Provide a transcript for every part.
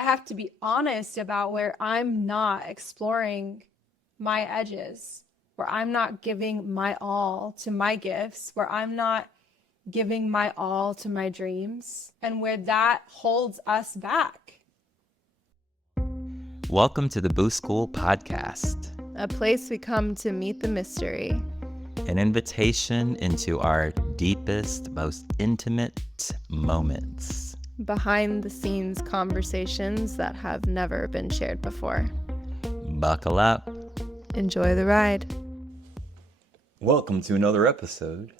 I have to be honest about where I'm not exploring my edges, where I'm not giving my all to my gifts, where I'm not giving my all to my dreams, and where that holds us back. Welcome to the Boost School podcast, A place we come to meet the mystery. an invitation into our deepest, most intimate moments. Behind the scenes conversations that have never been shared before. Buckle up. Enjoy the ride. Welcome to another episode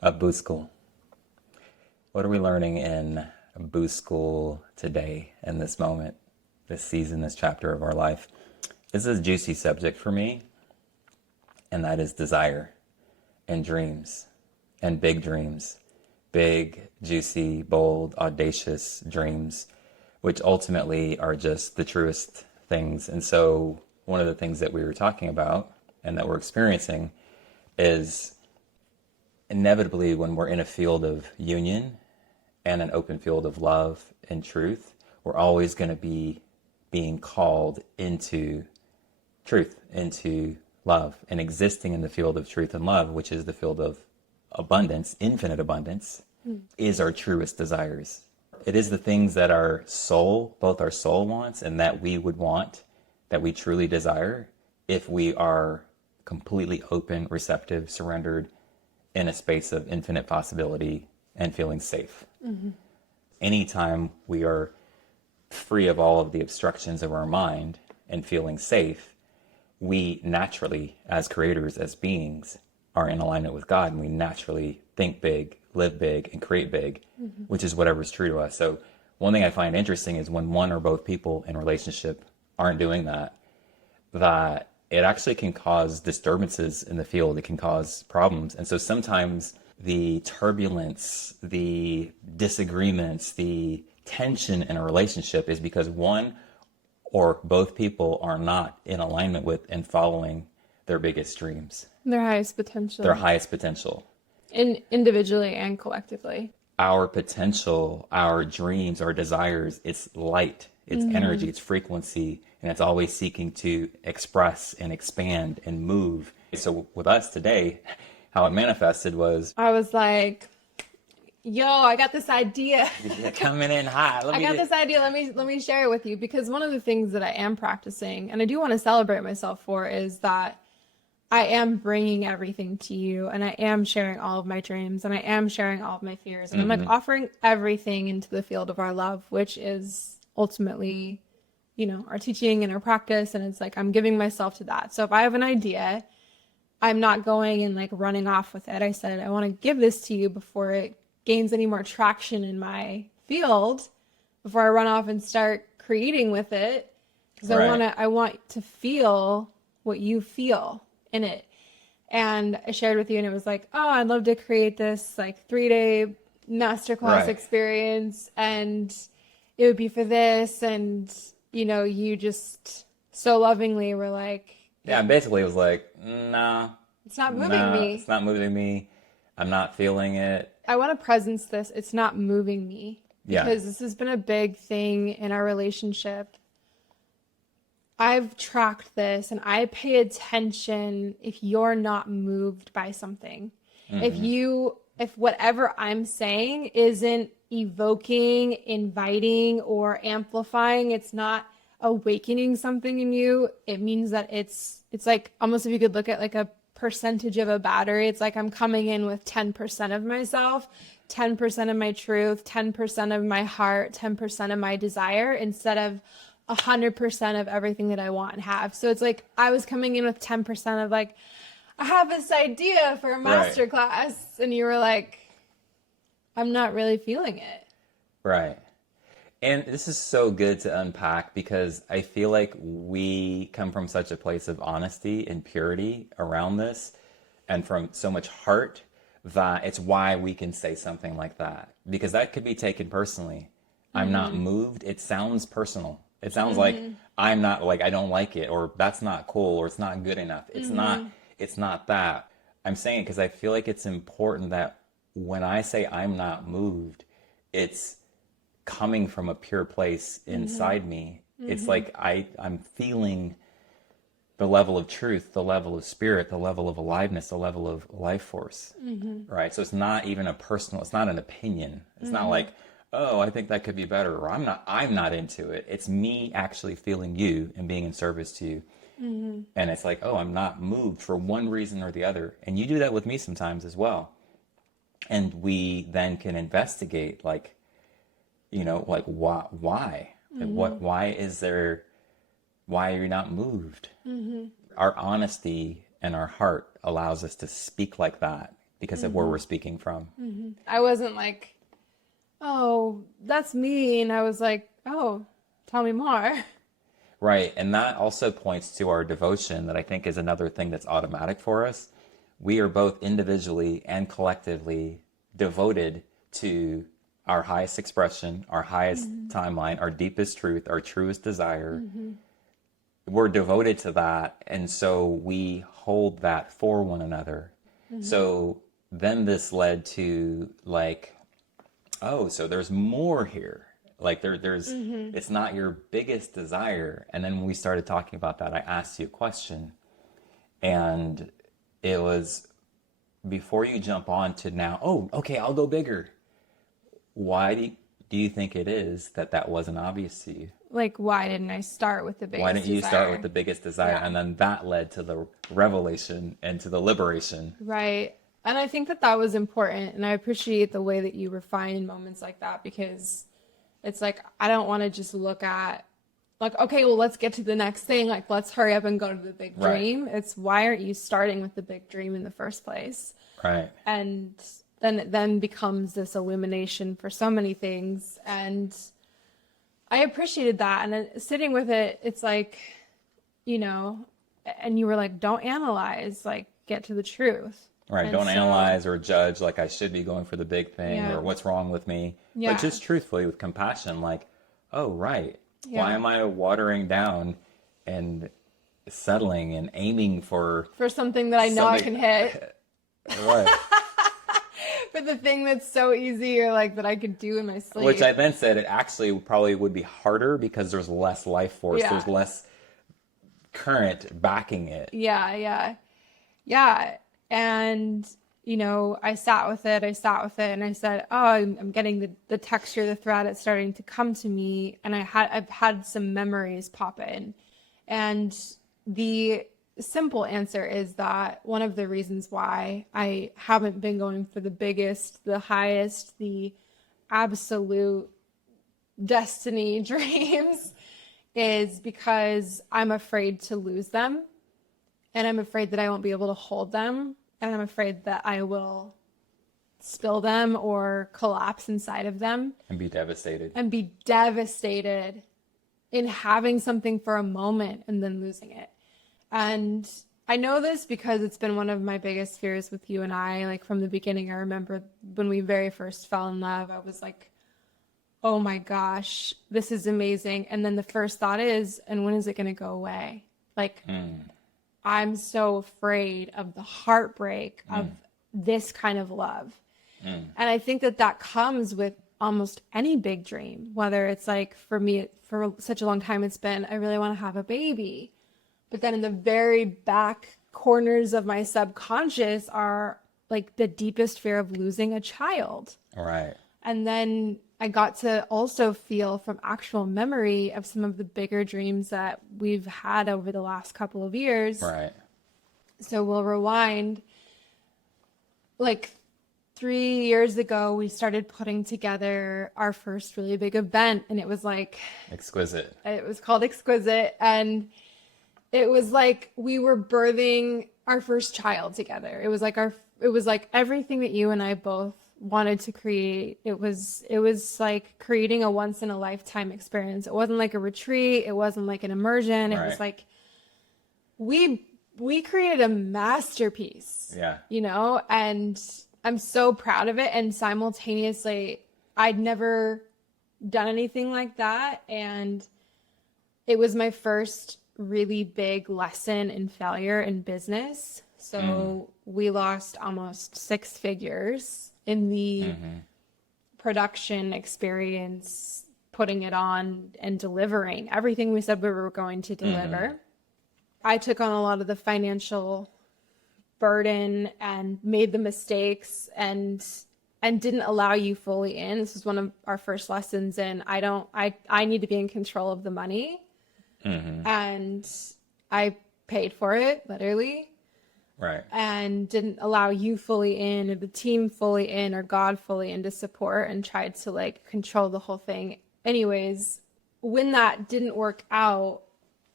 of Boost School. What are we learning in Boost School today, in this moment, this season, this chapter of our life? This is a juicy subject for me, and that is desire and dreams and big dreams. Big, juicy, bold, audacious dreams, which ultimately are just the truest things. And so one of the things that we were talking about and that we're experiencing is inevitably when we're in a field of union and an open field of love and truth, we're always going to be being called into truth, into love, and existing in the field of truth and love, which is the field of abundance, infinite abundance, is our truest desires. It is the things that our soul, both our soul wants and that we would want, that we truly desire, if we are completely open, receptive, surrendered, in a space of infinite possibility and feeling safe. Mm-hmm. Anytime we are free of all of the obstructions of our mind and feeling safe, we naturally, as creators, as beings, are in alignment with God, and we naturally think big, live big, and create big, which is whatever's true to us. So one thing I find interesting is when one or both people in a relationship aren't doing that it actually can cause disturbances in the field. It can cause problems. And so sometimes the turbulence, the disagreements, the tension in a relationship is because one or both people are not in alignment with and following their biggest dreams. Their highest potential. Their highest potential. Individually and collectively. Our potential, our dreams, our desires, it's light, it's energy, it's frequency, and it's always seeking to express and expand and move. So with us today, how it manifested was, I was like, yo, I got this idea. Coming in hot. This idea. Let me share it with you, because one of the things that I am practicing, and I do want to celebrate myself for, is that I am bringing everything to you, and I am sharing all of my dreams, and I am sharing all of my fears, and I'm like offering everything into the field of our love, which is ultimately, our teaching and our practice. And it's like, I'm giving myself to that. So if I have an idea, I'm not going and like running off with it. I said, I want to give this to you before it gains any more traction in my field, before I run off and start creating with it. Because I want to feel what you feel in it. And I shared with you, and it was like, oh, I'd love to create this like 3-day masterclass experience, and it would be for this. And you just so lovingly were like, yeah, basically it was like, nah, it's not moving me. It's not moving me. I'm not feeling it. I want to presence this. It's not moving me. Yeah. Because this has been a big thing in our relationship. I've tracked this, and I pay attention if you're not moved by something. If whatever I'm saying isn't evoking, inviting, or amplifying, it's not awakening something in you, it means that it's like, almost if you could look at like a percentage of a battery, it's like I'm coming in with 10% of myself, 10% of my truth, 10% of my heart, 10% of my desire, instead of 100% of everything that I want and have. So it's like I was coming in with 10% of like, I have this idea for a master class, and you were like, I'm not really feeling it. Right. And this is so good to unpack, because I feel like we come from such a place of honesty and purity around this, and from so much heart, that it's why we can say something like that, because that could be taken personally. I'm not moved. It sounds personal. It sounds like I'm not, like, I don't like it, or that's not cool, or it's not good enough. It's not that. I'm saying it because I feel like it's important that when I say I'm not moved, it's coming from a pure place inside me. It's like I'm feeling the level of truth, the level of spirit, the level of aliveness, the level of life force, right? So it's not even it's not an opinion. It's not like, oh, I think that could be better, or I'm not into it. It's me actually feeling you and being in service to you. And it's like, oh, I'm not moved for one reason or the other. And you do that with me sometimes as well. And we then can investigate, like, like why? Like why are you not moved? Our honesty and our heart allows us to speak like that because of where we're speaking from. I wasn't like, oh, that's me. And I was like, oh, tell me more. Right. And that also points to our devotion that I think is another thing that's automatic for us. We are both individually and collectively devoted to our highest expression, our highest timeline, our deepest truth, our truest desire. We're devoted to that. And so we hold that for one another. So then this led to like, oh, so there's more here. Like there's it's not your biggest desire. And then when we started talking about that, I asked you a question, and it was, before you jump on to now, oh, okay, I'll go bigger. Why do you think it is that wasn't obvious to you? Like, why didn't I start with the biggest Why didn't you desire? start with the biggest desire? Yeah. And then that led to the revelation and to the liberation. Right. And I think that was important. And I appreciate the way that you refine in moments like that, because it's like, I don't want to just look at, like, okay, well, let's get to the next thing. Like, let's hurry up and go to the big dream. It's, why aren't you starting with the big dream in the first place? Right. And then it then becomes this illumination for so many things. And I appreciated that. And then sitting with it, it's like, and you were like, don't analyze, like, get to the truth. Right. And Don't so, analyze or judge like I should be going for the big thing or what's wrong with me. Yeah. But just truthfully with compassion, like, oh, right. Yeah. Why am I watering down and settling and aiming for something that I know I can hit? Right. For the thing that's so easy, or like that I could do in my sleep. Which I then said it actually probably would be harder because there's less life force. Yeah. There's less current backing it. Yeah. And, I sat with it and I said, oh, I'm getting the texture, the thread, it's starting to come to me. And I've had some memories pop in. And the simple answer is that one of the reasons why I haven't been going for the biggest, the highest, the absolute destiny dreams is because I'm afraid to lose them. And I'm afraid that I won't be able to hold them. And I'm afraid that I will spill them or collapse inside of them. And be devastated. In having something for a moment and then losing it. And I know this because it's been one of my biggest fears with you and I. Like, from the beginning, I remember when we very first fell in love, I was like, oh my gosh, this is amazing. And then the first thought is, and when is it going to go away? Like, I'm so afraid of the heartbreak of this kind of love. And I think that comes with almost any big dream, whether it's like, for me, for such a long time, it's been, I really want to have a baby. But then in the very back corners of my subconscious are like the deepest fear of losing a child. Right. And then I got to also feel from actual memory of some of the bigger dreams that we've had over the last couple of years. Right. So we'll rewind. Like 3 years ago, we started putting together our first really big event, and it was like Exquisite. It was called Exquisite, and it was like we were birthing our first child together. It was like everything that you and I both wanted to create. It was like creating a once in a lifetime experience. It wasn't like a retreat. It wasn't like an immersion. It was like we created a masterpiece. Yeah. And I'm so proud of it. And simultaneously, I'd never done anything like that. And it was my first really big lesson in failure in business. So we lost almost 6 figures in the production experience, putting it on and delivering everything we said we were going to deliver. I took on a lot of the financial burden and made the mistakes and didn't allow you fully in. This was one of our first lessons in I need to be in control of the money. And I paid for it, literally. Right. And didn't allow you fully in, or the team fully in, or God fully in to support, and tried to like control the whole thing. Anyways, when that didn't work out,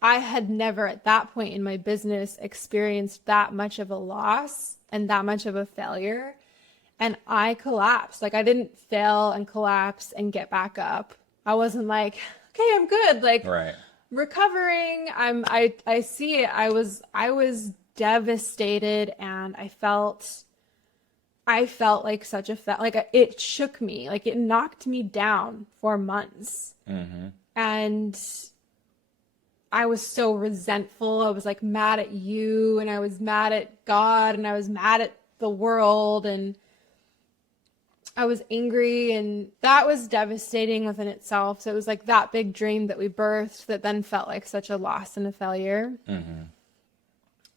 I had never at that point in my business experienced that much of a loss and that much of a failure. And I collapsed. Like, I didn't fail and collapse and get back up. I wasn't like, okay, I'm good. Like, Right. recovering. I see it. I was devastated, and I felt like such a like it shook me. Like, it knocked me down for months. And I was so resentful. I was like mad at you, and I was mad at God, and I was mad at the world, and I was angry, and that was devastating within itself. So it was like that big dream that we birthed that then felt like such a loss and a failure.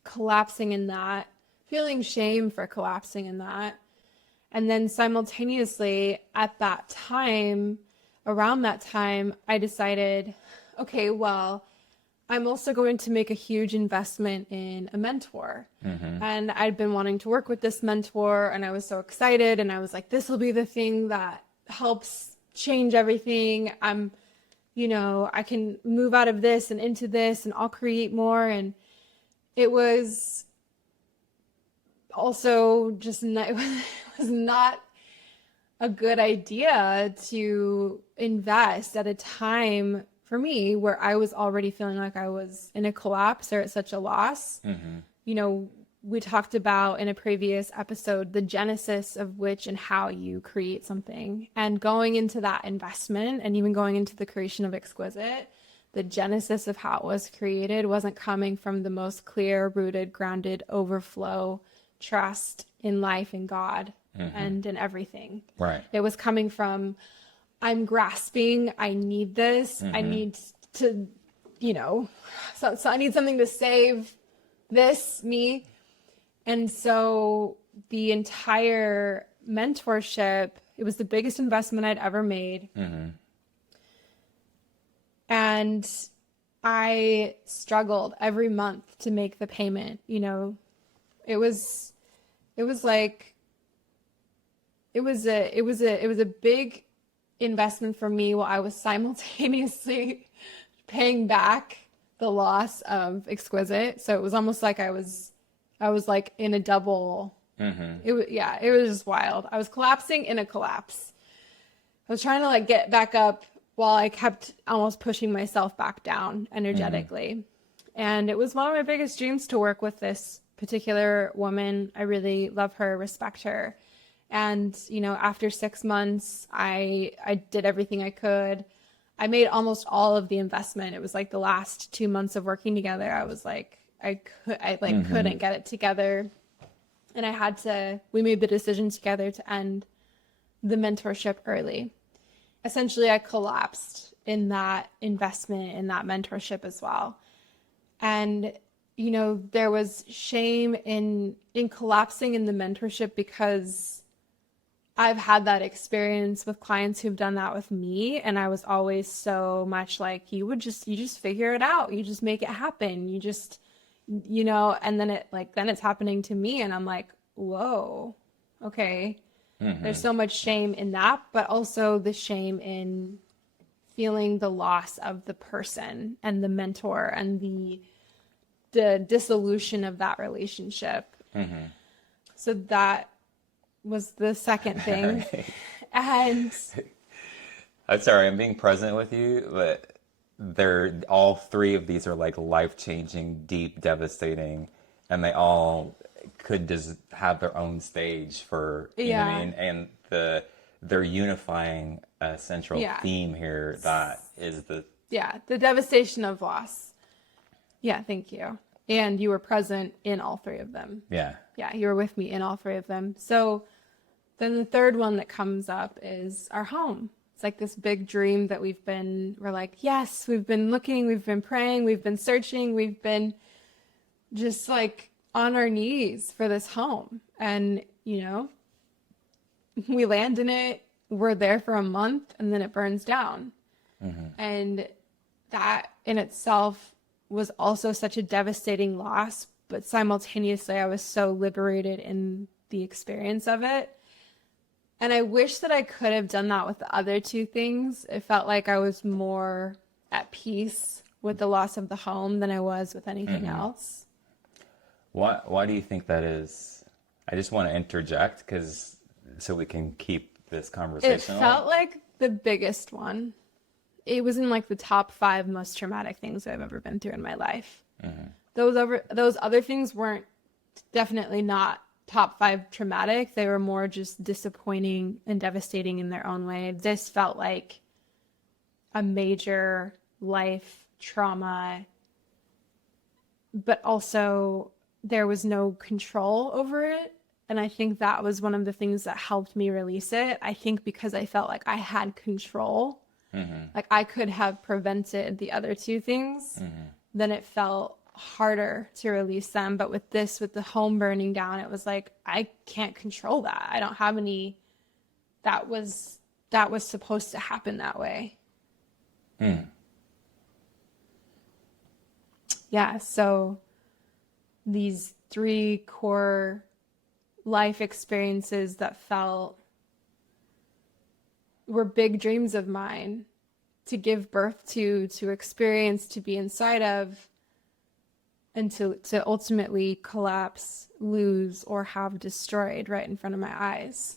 Collapsing in that, feeling shame for collapsing in that. And then simultaneously at that time, around that time, I decided, okay, well, I'm also going to make a huge investment in a mentor. And I'd been wanting to work with this mentor, and I was so excited, and I was like, this will be the thing that helps change everything. I can move out of this and into this, and I'll create more. And it was also just it was not a good idea to invest at a time for me where I was already feeling like I was in a collapse or at such a loss. We talked about in a previous episode the genesis of which and how you create something, and going into that investment, and even going into the creation of Exquisite, the genesis of how it was created wasn't coming from the most clear, rooted, grounded overflow trust in life and God and in everything. Right. It was coming from, I'm grasping, I need this, I need to, so I need something to save me. And so the entire mentorship, it was the biggest investment I'd ever made. And I struggled every month to make the payment. It was a big investment for me while I was simultaneously paying back the loss of Exquisite. So it was almost like I was like in a double. It was just wild. I was collapsing in a collapse. I was trying to like get back up while I kept almost pushing myself back down energetically. And it was one of my biggest dreams to work with this particular woman. I really love her, respect her. And, after 6 months, I did everything I could. I made almost all of the investment. It was like the last 2 months of working together. I was like, I couldn't get it together. And we made the decision together to end the mentorship early. Essentially, I collapsed in that investment, in that mentorship as well. And, there was shame in collapsing in the mentorship, because I've had that experience with clients who've done that with me. And I was always so much like, you just figure it out. You just make it happen. You just, and then it's happening to me. And I'm like, whoa, okay. There's so much shame in that, but also the shame in feeling the loss of the person and the mentor and the dissolution of that relationship. So that was the second thing. Right. And I'm sorry, I'm being present with you, but all three of these are like life-changing, deep, devastating, and they all could just have their own stage for, you know what I mean? And they're unifying a central theme here that is the devastation of loss. Yeah, thank you. And you were present in all three of them. Yeah, you were with me in all three of them. So Then the third one that comes up is our home. It's like this big dream that we're like, yes, we've been looking, we've been praying, we've been searching, we've been just like on our knees for this home. And, we land in it, we're there for a month, and then it burns down. And that in itself was also such a devastating loss, but simultaneously, I was so liberated in the experience of it. And I wish that I could have done that with the other two things. It felt like I was more at peace with the loss of the home than I was with anything else. Why do you think that is? I just want to interject so we can keep this conversation. It felt like the biggest one. It was in like the top 5 most traumatic things I've ever been through in my life. Those other things weren't, definitely not top 5 traumatic. They were more just disappointing and devastating in their own way. This felt like a major life trauma, but also there was no control over it. And I think that was one of the things that helped me release it. I think because I felt like I had control, like I could have prevented the other two things, then it felt harder to release them. But with the home burning down, it was like, I can't control that. I don't have any, that was supposed to happen that way. Yeah. So these 3 core life experiences that were big dreams of mine to give birth to experience, to be inside of, and to ultimately collapse, lose, or have destroyed right in front of my eyes.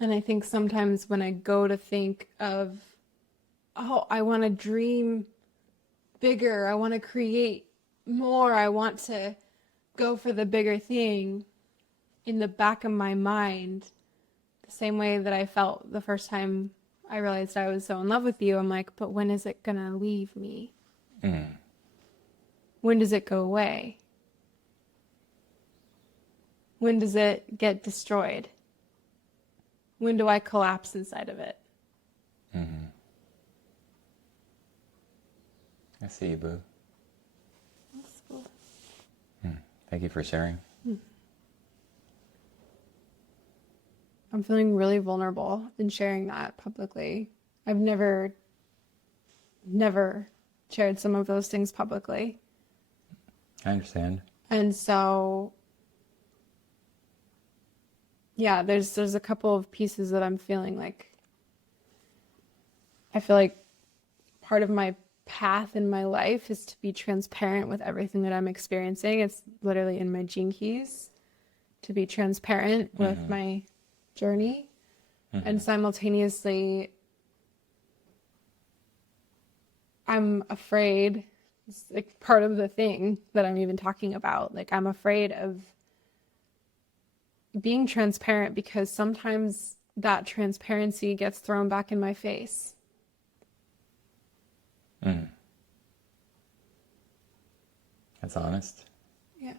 And I think sometimes when I go to think of, oh, I want to dream bigger, I want to create more, I want to go for the bigger thing, in the back of my mind, the same way that I felt the first time I realized I was so in love with you, I'm like, but when is it gonna leave me? When does it go away? When does it get destroyed? When do I collapse inside of it? I see you, boo. That's cool. Thank you for sharing. I'm feeling really vulnerable in sharing that publicly. I've never shared some of those things publicly. I understand. And so, yeah, there's a couple of pieces that I'm feeling like, I feel like part of my path in my life is to be transparent with everything that I'm experiencing. It's literally in my gene keys to be transparent with my journey. And simultaneously, I'm afraid, it's like part of the thing that I'm even talking about, like I'm afraid of being transparent because sometimes that transparency gets thrown back in my face. That's honest. Yeah.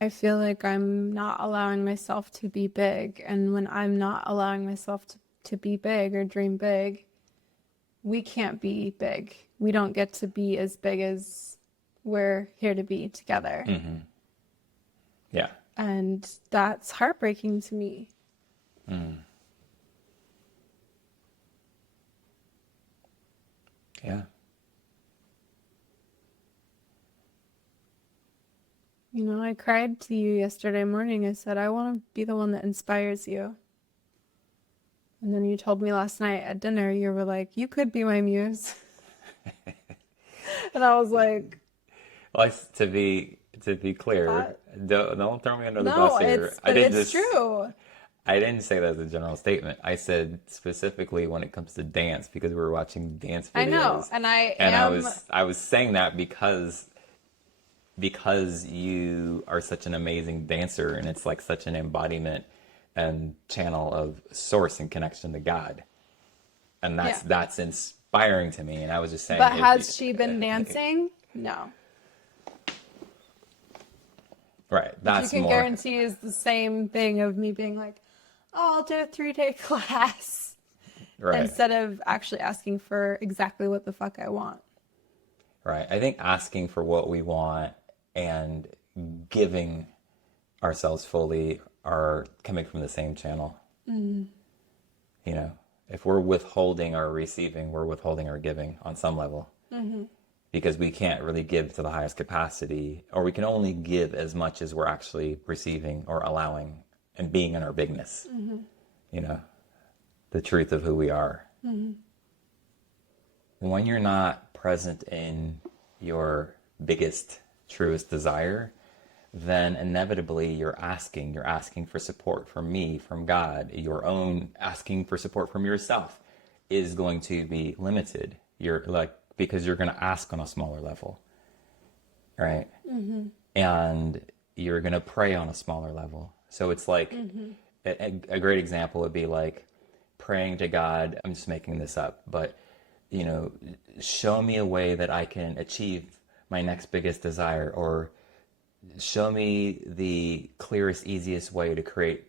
I feel like I'm not allowing myself to be big. And when I'm not allowing myself to be big or dream big, we can't be big. We don't get to be as big as we're here to be together. Yeah. And that's heartbreaking to me. Yeah. You know, I cried to you yesterday morning. I said, I want to be the one that inspires you. And then you told me last night at dinner, you were like, you could be my muse. And I was like, Well, to be clear, don't throw me under the bus here. It's true. I didn't say that as a general statement. I said specifically when it comes to dance because we were watching dance videos. I know, and I was saying that because you are such an amazing dancer and it's like such an embodiment and channel of source and connection to God. And that's inspiring to me. And I was just saying, but has she been dancing? No. Right. Which you That's can more. guarantee is the same thing of me being like, oh, I'll do a 3-day class Right. instead of actually asking for exactly what the fuck I want. Right. I think asking for what we want and giving ourselves fully are coming from the same channel. You know, if we're withholding our receiving, we're withholding our giving on some level. Because we can't really give to the highest capacity, or we can only give as much as we're actually receiving or allowing and being in our bigness. You know, the truth of who we are. When you're not present in your biggest, truest desire, then inevitably you're asking for support from me, from God. Your own asking for support from yourself is going to be limited. You're like, because you're going to ask on a smaller level, right? And you're going to pray on a smaller level. So it's like a great example would be like praying to God. I'm just making this up, but you know, show me a way that I can achieve my next biggest desire, or show me the clearest, easiest way to create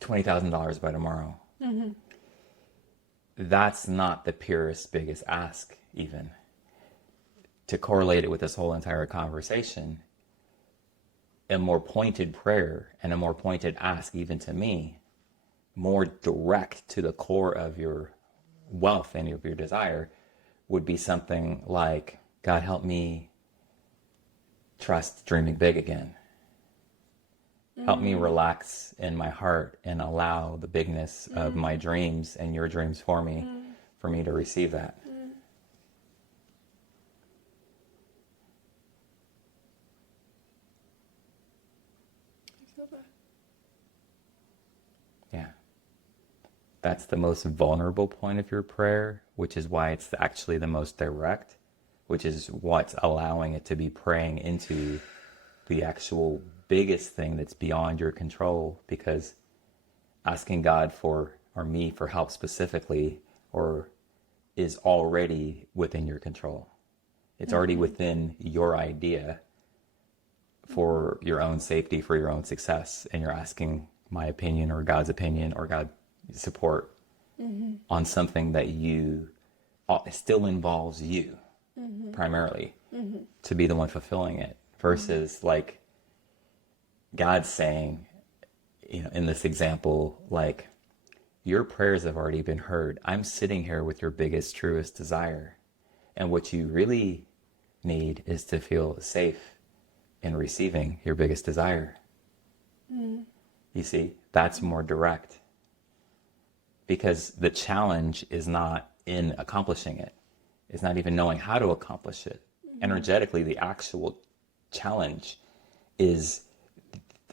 $20,000 by tomorrow. That's not the purest, biggest ask, even. To correlate it with this whole entire conversation, a more pointed prayer and a more pointed ask, even to me, more direct to the core of your wealth and of your desire, would be something like, God, help me trust dreaming big again. Help me relax in my heart and allow the bigness of my dreams and your dreams for me to receive that. I feel that. Yeah. That's the most vulnerable point of your prayer, which is why it's actually the most direct, which is what's allowing it to be praying into the actual biggest thing that's beyond your control, because asking God for, or me for help specifically, or is already within your control. It's already within your idea for your own safety, for your own success, and you're asking my opinion or God's opinion or God's support on something that you still involves you primarily to be the one fulfilling it, versus like God saying, you know, in this example, like, your prayers have already been heard. I'm sitting here with your biggest, truest desire. And what you really need is to feel safe in receiving your biggest desire. You see, that's more direct. Because the challenge is not in accomplishing it. It's not even knowing how to accomplish it. Energetically, the actual challenge is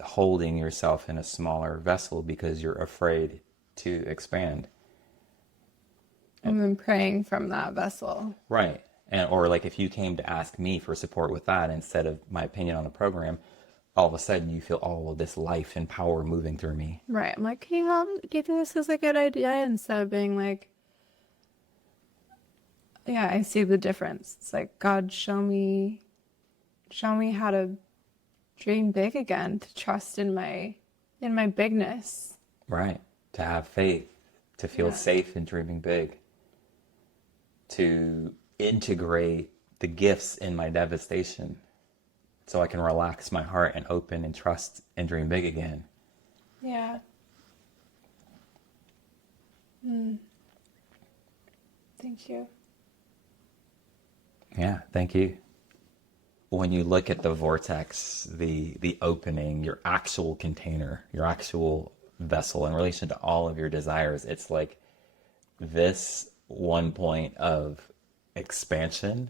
holding yourself in a smaller vessel because you're afraid to expand. And then praying from that vessel. Right. And or like if you came to ask me for support with that instead of my opinion on the program, all of a sudden you feel all of this life and power moving through me. Right. I'm like, can you help? Do you think this is a good idea? Instead of being like, yeah, I see the difference. It's like, God, show me how to dream big again, to trust in my bigness. Right. To have faith, to feel safe in dreaming big, to integrate the gifts in my devastation so I can relax my heart and open and trust and dream big again. Yeah. Thank you. Yeah, thank you. When you look at the vortex, the opening, your actual container, your actual vessel in relation to all of your desires, it's like this one point of expansion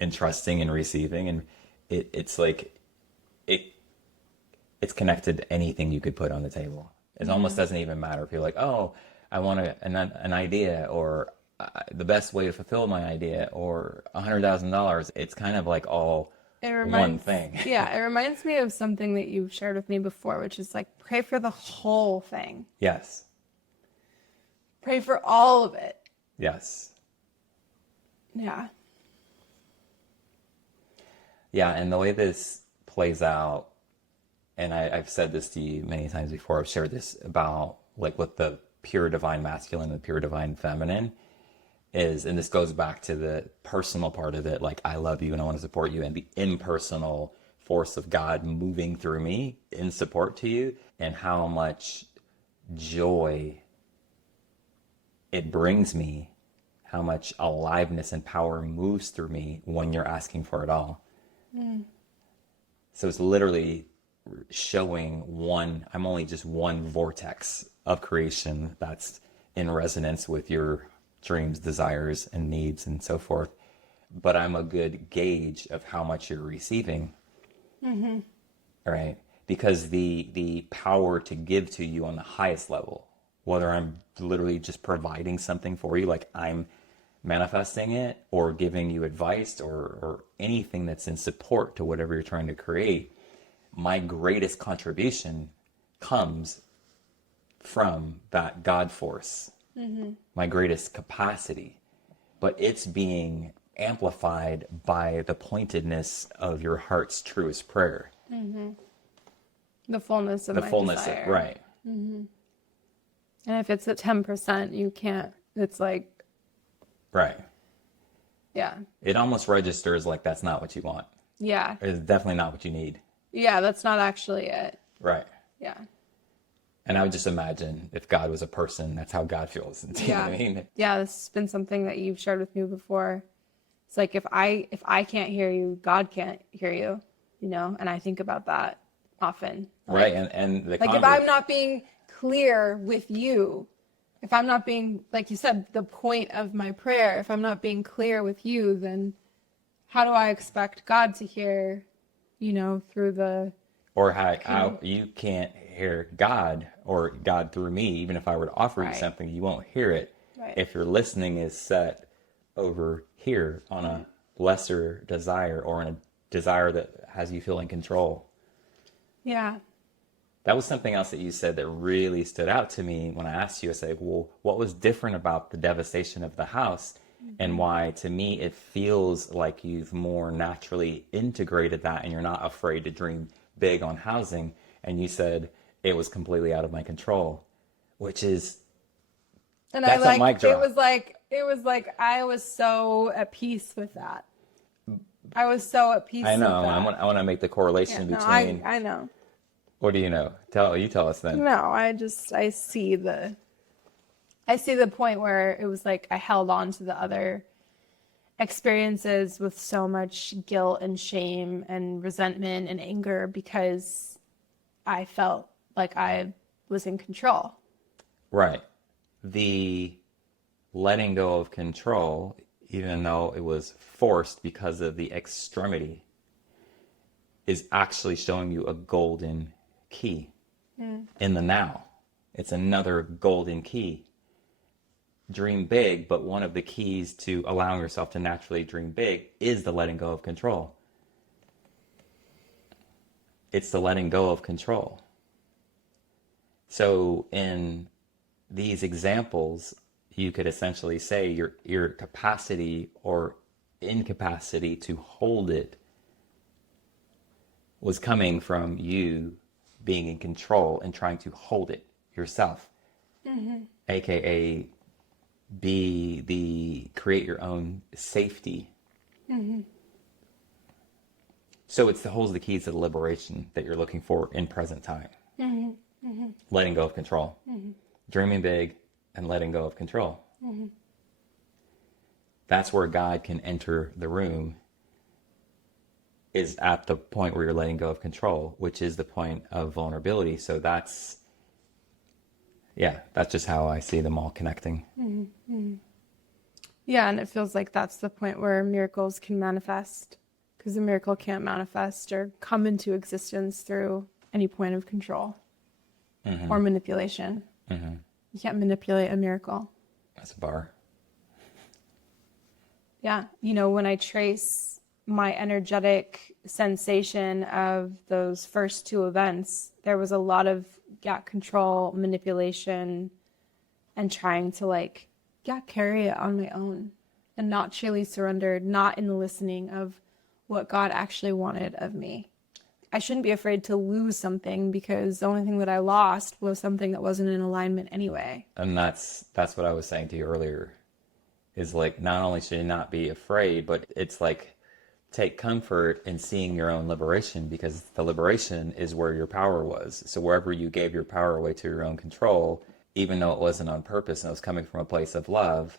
and trusting and receiving, and it's like it's connected to anything you could put on the table. It almost doesn't even matter if you're like, oh, I want an idea, or the best way to fulfill my idea, or $100,000. It's kind of like all one thing. Yeah, it reminds me of something that you've shared with me before, which is like, pray for the whole thing. Yes. Pray for all of it. Yes. Yeah. Yeah, and the way this plays out, and I've said this to you many times before, I've shared this about like with the pure divine masculine and the pure divine feminine is, and this goes back to the personal part of it, like I love you and I want to support you, and the impersonal force of God moving through me in support to you, and how much joy it brings me, how much aliveness and power moves through me when you're asking for it all. So it's literally showing I'm only just one vortex of creation that's in resonance with your dreams, desires, and needs, and so forth. But I'm a good gauge of how much you're receiving. Right? Because the power to give to you on the highest level, whether I'm literally just providing something for you, like I'm manifesting it, or giving you advice, or anything that's in support to whatever you're trying to create, my greatest contribution comes from that God force, my greatest capacity, but it's being amplified by the pointedness of your heart's truest prayer. The fullness of The my fullness desire. of, right. And if it's at 10%, you can't, it's like, Right. yeah. It almost registers like that's not what you want. Yeah. It's definitely not what you need. Yeah, that's not actually it. Right. Yeah. And I would just imagine if God was a person, that's how God feels. Do you know what I mean? Yeah, this has been something that you've shared with me before. It's like if I can't hear you, God can't hear you, and I think about that often. Right. And the Like if I'm not being clear with you, if I'm not being, like you said, the point of my prayer, if I'm not being clear with you, then how do I expect God to hear, through the... Or how you can't hear God, or God through me, even if I were to offer you something, you won't hear it. Right. If your listening is set over here on a lesser desire, or in a desire that has you feel in control. Yeah. That was something else that you said that really stood out to me when I asked you. I said, well, what was different about the devastation of the house, and why, to me, it feels like you've more naturally integrated that and you're not afraid to dream big on housing. And you said it was completely out of my control, which is, And that's a mic drop. it was like I was so at peace with that. I was so at peace I know. with that. I want to make the correlation between. I know. What do you know? Tell us then. No, I see the point where it was like I held on to the other experiences with so much guilt and shame and resentment and anger because I felt like I was in control. Right. The letting go of control, even though it was forced because of the extremity, is actually showing you a golden key in the now. It's another golden key. Dream big, but one of the keys to allowing yourself to naturally dream big is the letting go of control. It's the letting go of control. So in these examples, you could essentially say your capacity or incapacity to hold it was coming from you being in control and trying to hold it yourself. AKA create your own safety. So it holds the keys to the liberation that you're looking for in present time. Letting go of control. Dreaming big and letting go of control. That's where God can enter the room, is at the point where you're letting go of control, which is the point of vulnerability. So that's just how I see them all connecting. Yeah, and it feels like that's the point where miracles can manifest, because a miracle can't manifest or come into existence through any point of control or manipulation. You can't manipulate a miracle. That's a bar. Yeah, when I trace my energetic sensation of those first two events, there was a lot of control, manipulation, and trying to carry it on my own, and not truly surrendered, not in the listening of what God actually wanted of me. I shouldn't be afraid to lose something because the only thing that I lost was something that wasn't in alignment anyway. And that's what I was saying to you earlier, is like, not only should you not be afraid, but it's like, take comfort in seeing your own liberation, because the liberation is where your power was. So wherever you gave your power away to your own control, even though it wasn't on purpose and it was coming from a place of love,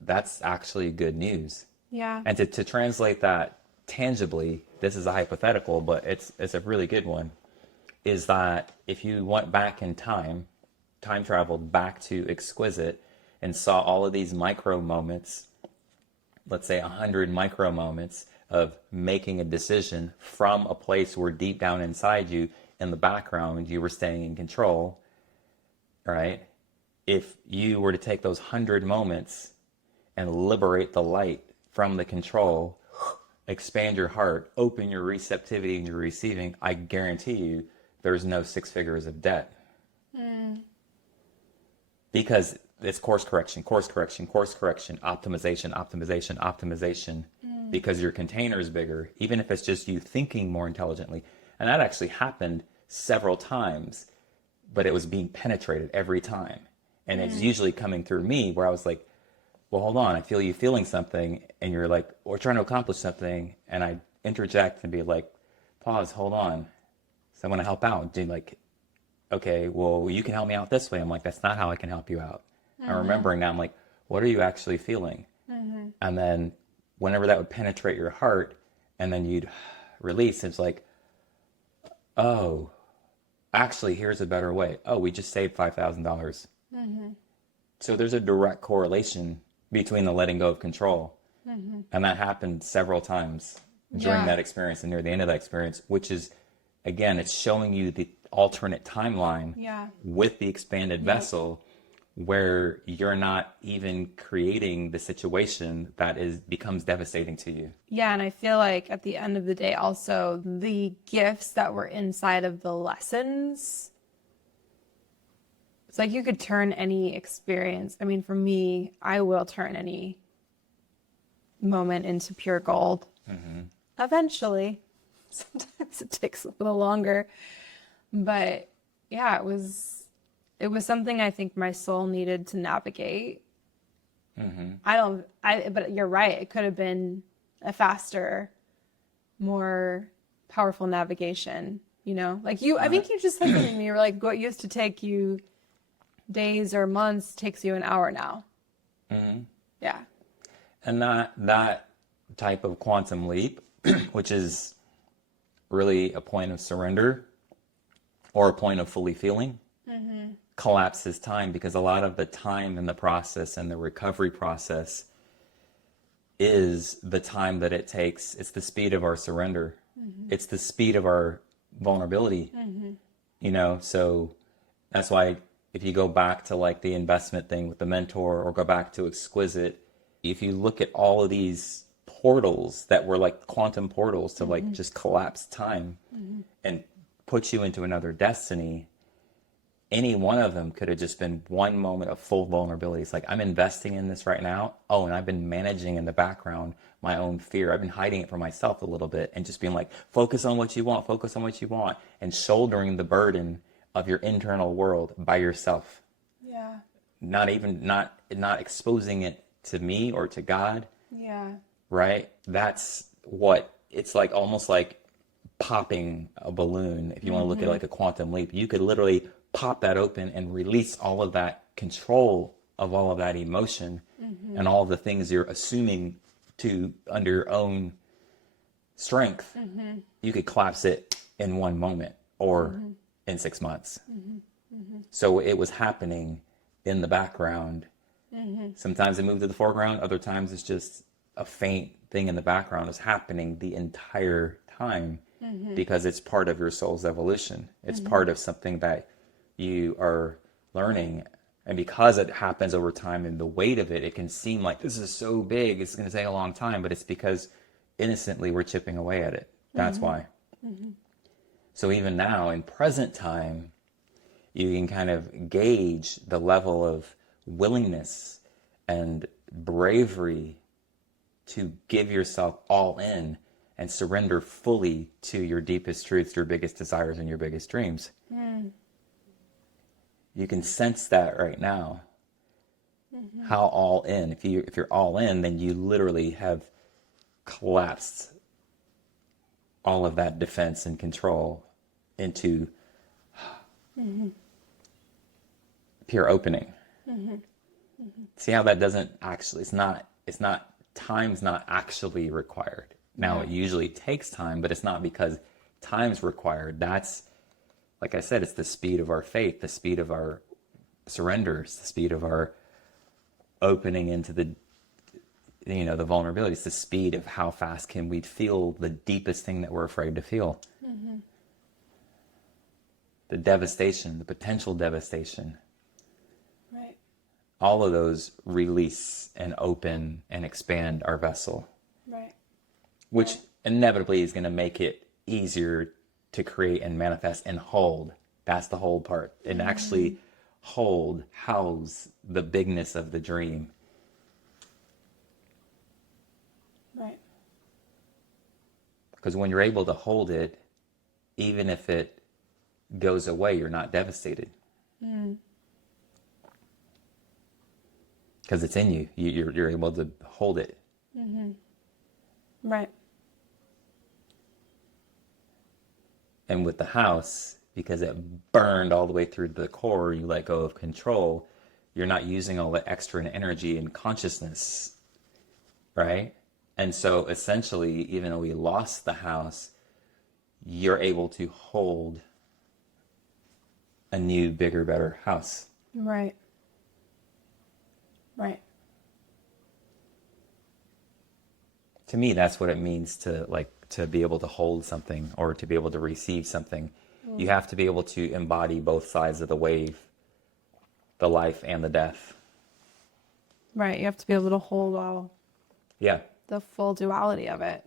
that's actually good news. Yeah. And to translate that tangibly, this is a hypothetical, but it's a really good one, is that if you went back in time traveled back to Exquisite and saw all of these micro moments, let's say 100 micro moments of making a decision from a place where deep down inside you, in the background, you were staying in control, right? If you were to take those 100 moments and liberate the light from the control, expand your heart, open your receptivity and your receiving, I guarantee you there's no 6 figures of debt. Because it's course correction, optimization, because your container is bigger, even if it's just you thinking more intelligently. And that actually happened several times, but it was being penetrated every time. And it's usually coming through me, where I was like, well, hold on, I feel you feeling something, and you're like, we're trying to accomplish something, and I interject and be like, pause, hold on, so I want to help out. Dude, like, okay, well, you can help me out this way. I'm like, that's not how I can help you out. I'm remembering now, I'm like, what are you actually feeling? And then whenever that would penetrate your heart, and then you'd release, it's like, oh, actually, here's a better way. Oh, we just saved $5,000. So there's a direct correlation between the letting go of control. And that happened several times during that experience and near the end of that experience, which is, again, it's showing you the alternate timeline with the expanded vessel, where you're not even creating the situation that becomes devastating to you. Yeah, and I feel like at the end of the day, also, the gifts that were inside of the lessons, it's like you could turn any experience. I mean, for me, I will turn any moment into pure gold. Eventually. Sometimes it takes a little longer. But yeah, it was something I think my soul needed to navigate. But you're right. It could have been a faster, more powerful navigation, you know? Like I think you just said something to me. You were like, what used to take you days or months takes you an hour now. Yeah. And that type of quantum leap, which is really a point of surrender or a point of fully feeling, collapses time, because a lot of the time in the process and the recovery process is the time that it takes. It's the speed of our surrender. It's the speed of our vulnerability, you know? So that's why if you go back to like the investment thing with the mentor, or go back to Exquisite, if you look at all of these portals that were like quantum portals to like just collapse time and put you into another destiny, any one of them could have just been one moment of full vulnerability. It's like, I'm investing in this right now. Oh, and I've been managing in the background my own fear. I've been hiding it from myself a little bit, and just being like, focus on what you want, and shouldering the burden of your internal world by yourself. Yeah. Not exposing it to me or to God. Yeah. Right? That's what it's like, almost like popping a balloon. If you want to look at it like a quantum leap, you could literally pop that open and release all of that control of all of that emotion and all of the things you're assuming to under your own strength. You could collapse it in one moment or in 6 months. So it was happening in the background. Sometimes it moved to the foreground. Other times it's just a faint thing in the background is happening the entire time, because it's part of your soul's evolution. It's part of something that you are learning. And because it happens over time and the weight of it, it can seem like this is so big, it's going to take a long time, but it's because innocently we're chipping away at it. That's why. So even now in present time, you can kind of gauge the level of willingness and bravery to give yourself all in and surrender fully to your deepest truths, your biggest desires, and your biggest dreams. You can sense that right now. How all in. If you're all in, then you literally have collapsed all of that defense and control into pure opening. See how that doesn't actually, time's not actually required. Now it usually takes time, but it's not because time's required. That's, like I said, it's the speed of our faith, the speed of our surrenders, the speed of our opening into the vulnerability. It's the speed of how fast can we feel the deepest thing that we're afraid to feel. The devastation, the potential devastation. Right. All of those release and open and expand our vessel. Right. Which inevitably is going to make it easier to create and manifest and hold. That's the hold part. And actually house the bigness of the dream. Right. Because when you're able to hold it, even if it goes away, you're not devastated. Because it's in you. You're able to hold it. Right. And with the house, because it burned all the way through the core, you let go of control, you're not using all the extra energy and consciousness, right? And so essentially, even though we lost the house, you're able to hold a new, bigger, better house. Right. Right. To me, that's what it means to be able to hold something or to be able to receive something. You have to be able to embody both sides of the wave, the life and the death. Right. You have to be able to hold all the full duality of it.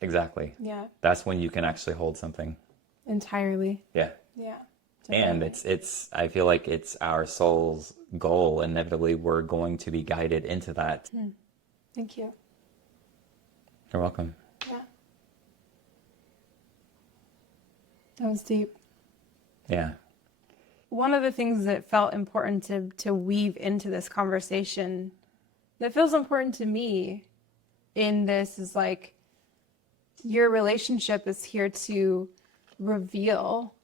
Exactly. Yeah. That's when you can actually hold something. Entirely. Yeah. Yeah. And Definitely. it's I feel like it's our soul's goal. Inevitably, we're going to be guided into that. Thank you. You're welcome. Yeah. That was deep. Yeah. One of the things that felt important to weave into this conversation that feels important to me in this is like your relationship is here to reveal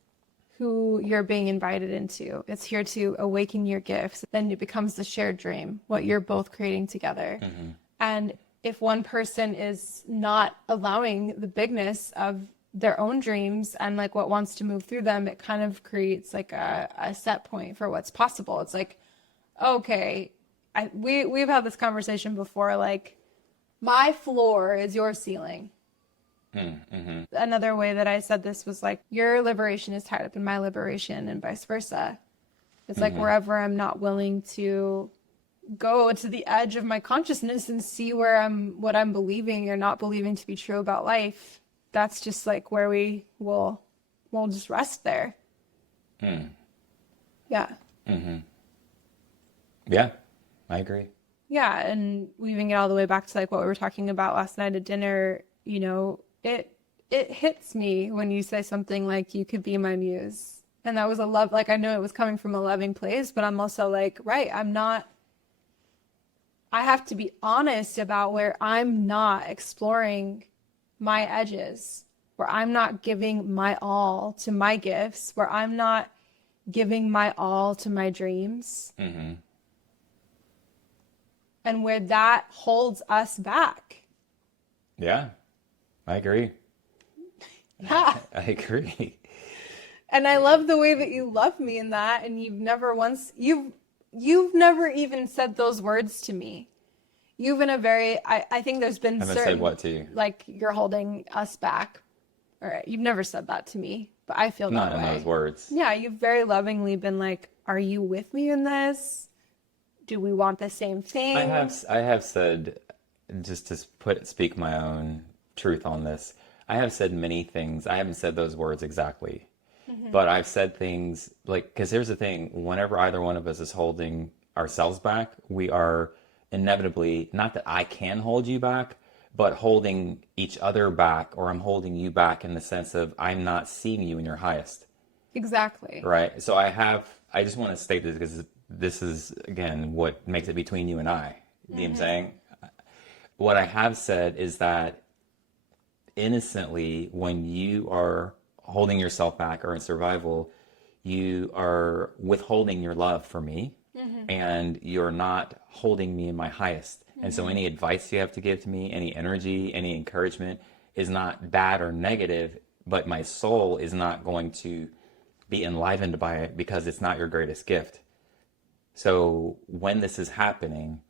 who you're being invited into. It's here to awaken your gifts. Then it becomes the shared dream, what you're both creating together. And if one person is not allowing the bigness of their own dreams and like what wants to move through them, it kind of creates like a set point for what's possible. It's like, okay, we've had this conversation before, like my floor is your ceiling. Another way that I said this was like, your liberation is tied up in my liberation and vice versa. It's like wherever I'm not willing to go to the edge of my consciousness and see what I'm believing or not believing to be true about life, that's just like where we'll just rest there. Yeah. Yeah, I agree. Yeah, and weaving it all the way back to like what we were talking about last night at dinner, you know, it hits me when you say something like, you could be my muse. And that was a love, like I know it was coming from a loving place, but I'm also like, right, I have to be honest about where I'm not exploring my edges, where I'm not giving my all to my gifts, where I'm not giving my all to my dreams. And where that holds us back. Yeah, I agree. Yeah. I agree. And I love the way that you love me in that. And you've never even said those words to me. You've been I think there's been I haven't said what to you? Like you're holding us back. All right. You've never said that to me, but I feel Not that in way. those words. Yeah. You've very lovingly been like, are you with me in this? Do we want the same thing? I have said, just to speak my own truth on this, I have said many things. I haven't said those words exactly, but I've said things like, because here's the thing, whenever either one of us is holding ourselves back, we are inevitably, not that I can hold you back, but holding each other back, or I'm holding you back in the sense of I'm not seeing you in your highest, Exactly. right? So I just want to state this because this is, again, what makes it between you and I. You know what I'm saying? What I have said is that innocently, when you are holding yourself back or in survival, you are withholding your love for me, and you're not holding me in my highest. And so any advice you have to give to me, any energy, any encouragement is not bad or negative, but my soul is not going to be enlivened by it because it's not your greatest gift. So when this is happening,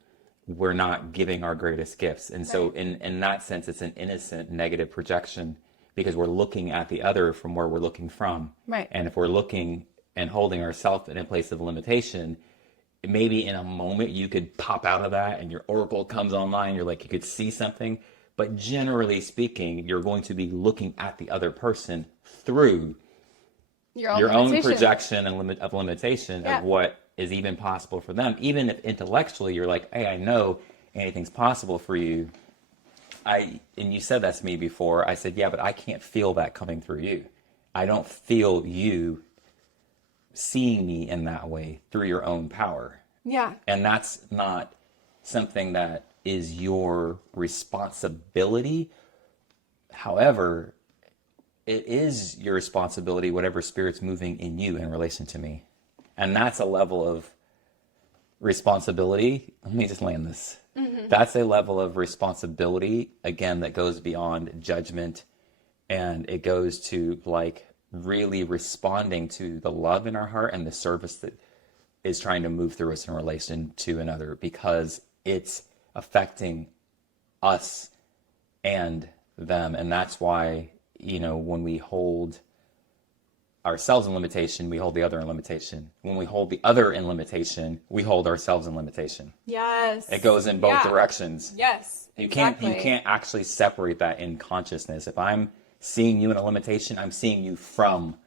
we're not giving our greatest gifts. And so in that sense, it's an innocent negative projection because we're looking at the other from where we're looking from. Right. And if we're looking and holding ourselves in a place of limitation, maybe in a moment you could pop out of that and your oracle comes online, you're like, you could see something. But generally speaking, you're going to be looking at the other person through your own projection and limitation of what is even possible for them. Even if intellectually you're like, hey, I know anything's possible for you. And you said that to me before. I said, yeah, but I can't feel that coming through you. I don't feel you seeing me in that way through your own power. Yeah. And that's not something that is your responsibility. However, it is your responsibility, whatever spirit's moving in you in relation to me. And that's a level of responsibility. Let me just land this. That's a level of responsibility, again, that goes beyond judgment. And it goes to like really responding to the love in our heart and the service that is trying to move through us in relation to another, because it's affecting us and them. And that's why, when we hold ourselves in limitation, we hold the other in limitation. When we hold the other in limitation, we hold ourselves in limitation. Yes. It goes in both directions. Yes. You Exactly. can't actually separate that in consciousness. If I'm seeing you in a limitation, I'm seeing you from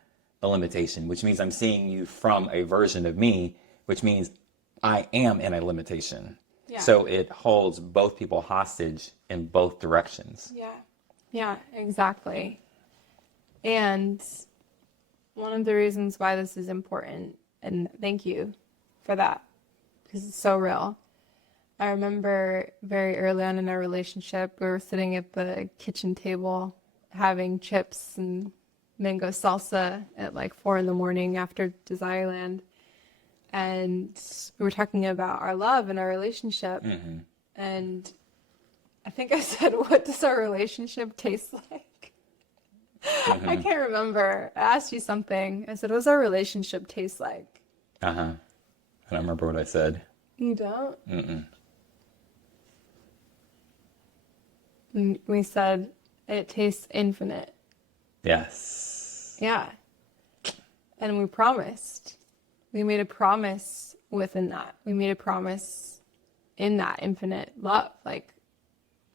a limitation, which means I'm seeing you from a version of me, which means I am in a limitation. Yeah. So it holds both people hostage in both directions. Yeah. Yeah, exactly. And one of the reasons why this is important, and thank you for that, because it's so real. I remember very early on in our relationship, we were sitting at the kitchen table having chips and mango salsa at like 4 a.m. after Desireland. And we were talking about our love and our relationship. And I think I said, what does our relationship taste like? I can't remember. I asked you something. I said, what does our relationship taste like? I don't remember what I said. You don't? And we said, it tastes infinite. Yes. Yeah. And we promised. We made a promise within that. We made a promise in that infinite love, like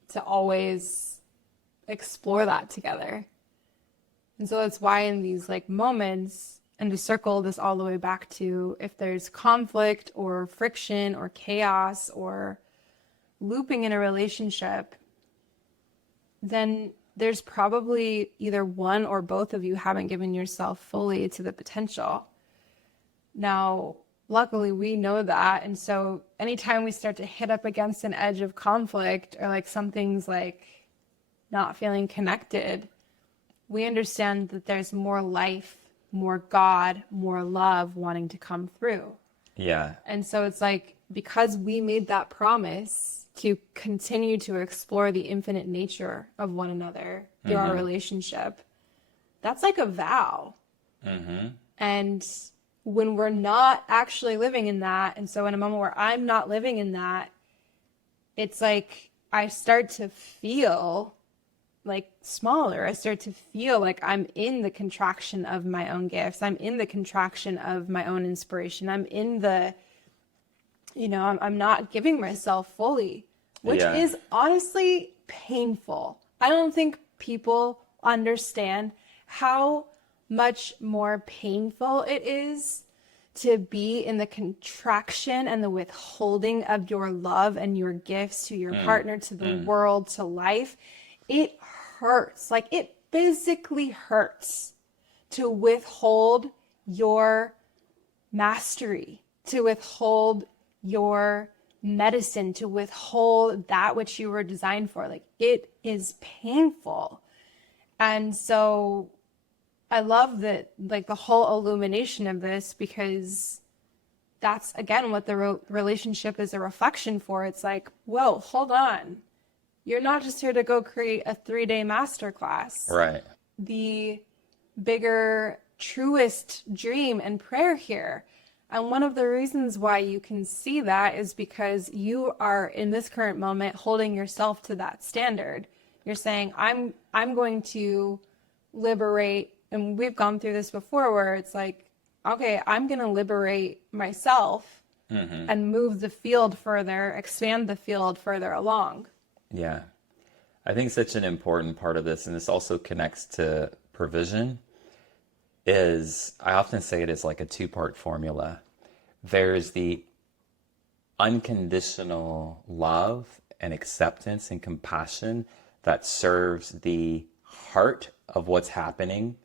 to always explore that together. And so that's why in these like moments, and to circle this all the way back to if there's conflict or friction or chaos or looping in a relationship, then there's probably either one or both of you haven't given yourself fully to the potential. Now, luckily we know that. And so anytime we start to hit up against an edge of conflict or like something's like not feeling connected, we understand that there's more life, more God, more love wanting to come through. Yeah. And so it's like, because we made that promise to continue to explore the infinite nature of one another through our relationship, that's like a vow. And when we're not actually living in that, and so in a moment where I'm not living in that, it's like I start to feel like smaller. I start to feel like I'm in the contraction of my own gifts. I'm in the contraction of my own inspiration. I'm in the, I'm not giving myself fully, which is honestly painful. I don't think people understand how much more painful it is to be in the contraction and the withholding of your love and your gifts to your partner, to the world, to life, it hurts. Like it physically hurts to withhold your mastery, to withhold your medicine, to withhold that which you were designed for. Like it is painful. And so I love that, like the whole illumination of this, because that's again what the relationship is a reflection for. It's like, whoa, hold on. You're not just here to go create a 3-day masterclass. Right. The bigger, truest dream and prayer here. And one of the reasons why you can see that is because you are in this current moment holding yourself to that standard. You're saying, I'm going to liberate, and we've gone through this before where it's like, okay, I'm going to liberate myself and move the field further, expand the field further along. Yeah. I think such an important part of this, and this also connects to provision, is I often say it is like a 2-part formula. There's the unconditional love and acceptance and compassion that serves the heart of what's happening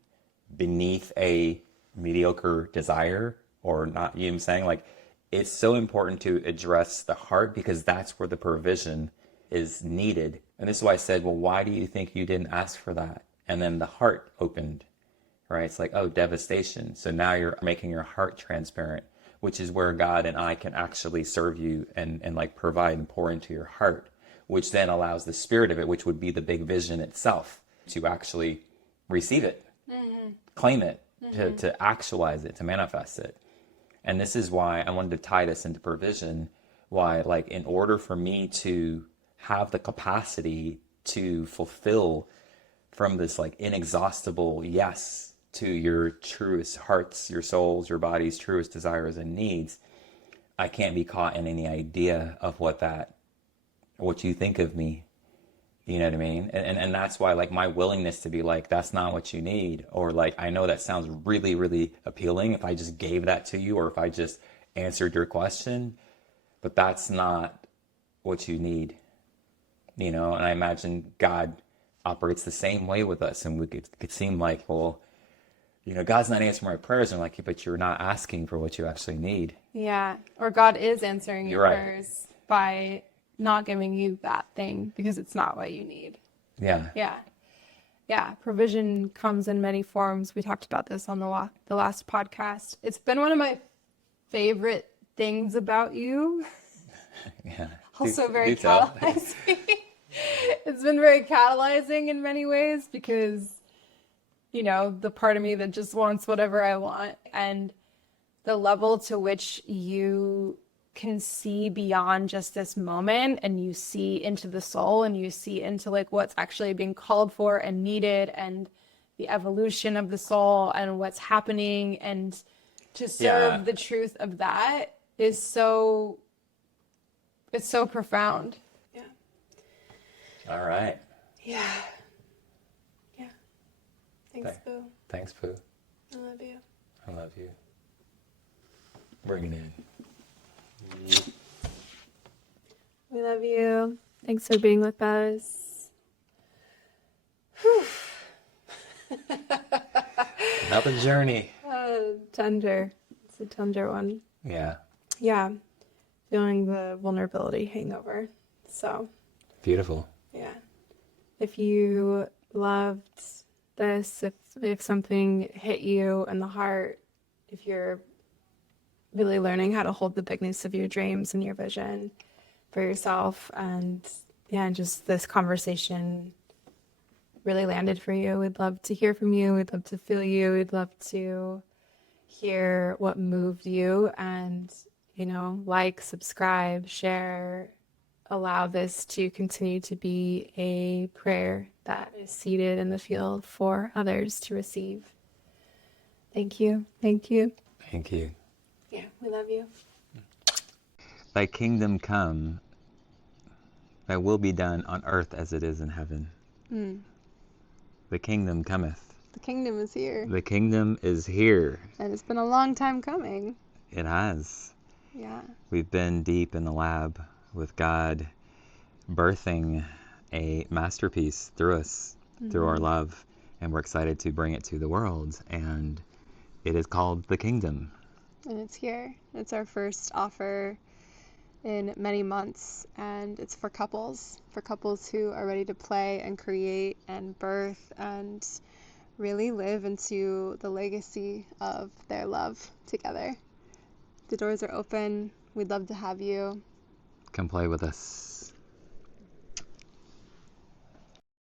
beneath a mediocre desire, or not, you know what I'm saying? Like, it's so important to address the heart because that's where the provision is needed. And this is why I said, well, why do you think you didn't ask for that? And then the heart opened, right? It's like, oh, devastation. So now you're making your heart transparent, which is where God and I can actually serve you and like provide and pour into your heart, which then allows the spirit of it, which would be the big vision itself, to actually receive it, claim it, to actualize it, to manifest it. And this is why I wanted to tie this into provision, why, like, in order for me to have the capacity to fulfill from this like inexhaustible yes to your truest hearts, your souls, your body's truest desires and needs, I can't be caught in any idea of what you think of me. You know what I mean? And that's why, like, my willingness to be like, that's not what you need. Or like, I know that sounds really, really appealing if I just gave that to you, or if I just answered your question, but that's not what you need. You know, and I imagine God operates the same way with us. And it could seem like, well, you know, God's not answering my prayers. And I'm like, but you're not asking for what you actually need. Yeah. Or God is answering your You're right. prayers by not giving you that thing because it's not what you need. Yeah. Yeah. Yeah. Provision comes in many forms. We talked about this on the last podcast. It's been one of my favorite things about you. Yeah. Also very catalyzing. It's been very catalyzing in many ways because, you know, the part of me that just wants whatever I want, and the level to which you can see beyond just this moment, and you see into the soul, and you see into like what's actually being called for and needed, and the evolution of the soul and what's happening, and to serve the truth of that is so, it's so profound. Yeah. All right. Yeah. Yeah. Thanks, Boo. Thanks, Pooh. I love you. I love you. Bring it in. We love you. Thanks for being with us. Another journey. Tender. It's a tender one. Yeah. Yeah. Feeling the vulnerability hangover. So. Beautiful. Yeah. If you loved this, if something hit you in the heart, if you're really learning how to hold the bigness of your dreams and your vision for yourself, and just this conversation really landed for you, we'd love to hear from you. We'd love to feel you. We'd love to hear what moved you, and, you know, like, subscribe, share, allow this to continue to be a prayer that is seated in the field for others to receive. Thank you. Thank you. Thank you. Yeah, we love you. Thy kingdom come, thy will be done on earth as it is in heaven. The kingdom cometh. The kingdom is here. The kingdom is here. And it's been a long time coming. It has. Yeah. We've been deep in the lab with God birthing a masterpiece through us, through our love, and we're excited to bring it to the world. And it is called the kingdom. And it's here. It's our first offer in many months, and it's for couples who are ready to play and create and birth and really live into the legacy of their love together. The doors are open. We'd love to have you. Come play with us.